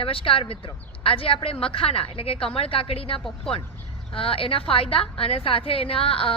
નમસ્કાર મિત્રો, આજે આપણે મખાના એટલે કે કમળ કાકડીના પોપકોર્ન એના ફાયદા અને સાથે એના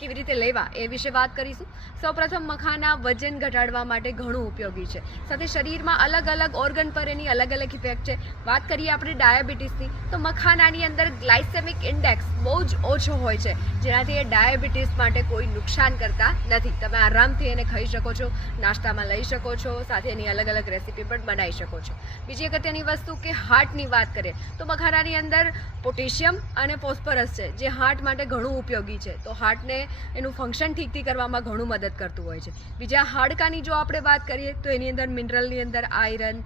કેવી રીતે લેવા એ વિશે વાત કરીશું. સૌપ્રથમ મખાના વજન ઘટાડવા માટે ઘણું ઉપયોગી છે, સાથે શરીરમાં અલગ અલગ ઓર્ગન પર એની અલગ અલગ ઇફેક્ટ છે. વાત કરીએ આપણે ડાયાબિટીસની, તો મખાનાની અંદર ગ્લાયસેમિક ઇન્ડેક્સ બહુ જ ઓછો હોય છે, જેનાથી એ ડાયાબિટીસ માટે કોઈ નુકસાન કરતા નથી. તમે આરામથી એને ખાઈ શકો છો, નાસ્તામાં લઈ શકો છો, સાથે એની અલગ અલગ રેસીપી પણ બનાવી શકો છો. બીજી અગત્યની વસ્તુ કે હાર્ટની વાત કરીએ તો મખાનાની અંદર પોટેશિયમ અને ફોસ્ફરસ છે, જે હાર્ટ માટે ઘણું ઉપયોગી છે. તો હાર્ટને એનું ફંક્શન ઠીકથી કરવામાં ઘણું મદદ કરતું હોય છે. બીજા હાડકાની જો આપણે વાત કરીએ તો એની અંદર મિનરલની અંદર આયરન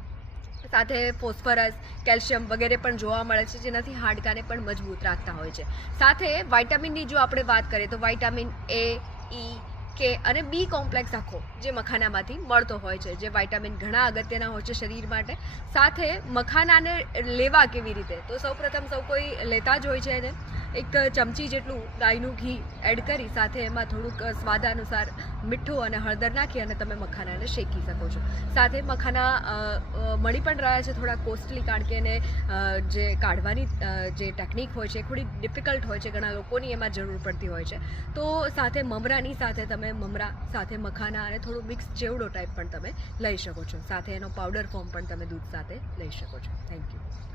સાથે ફોસ્ફરસ, કેલ્શિયમ વગેરે પણ જોવા મળે છે, જેનાથી હાડકાને પણ મજબૂત રાખતા હોય છે. સાથે વાઇટામિનની જો આપણે વાત કરીએ તો વાઇટામિન એ, ઈ, કે અને બી કોમ્પ્લેક્સ આખો જે મખાનામાંથી મળતો હોય છે, જે વાઇટામિન ઘણા અગત્યના હોય છે શરીર માટે. સાથે મખાનાને લેવા કેવી રીતે, તો સૌપ્રથમ સૌ કોઈ લેતા જ હોય છે એને એક ચમચી જેટલું ગાયનું ઘી એડ કરી સાથે એમાં થોડુંક સ્વાદ અનુસાર મીઠું અને હળદર નાખી અને તમે મખાનાને શેકી શકો છો. સાથે મખાના મળી પણ રહ્યા છે થોડા કોસ્ટલી, કારણ કે એને જે કાઢવાની જે ટેકનિક હોય છે એ થોડી ડિફિકલ્ટ હોય છે, ઘણા લોકોની એમાં જરૂર પડતી હોય છે. તો સાથે મમરાની સાથે તમે મમરા સાથે મખાના અને થોડું મિક્સ ચેવડો ટાઈપ પણ તમે લઈ શકો છો. સાથે એનો પાવડર ફોર્મ પણ તમે દૂધ સાથે લઈ શકો છો. Thank you.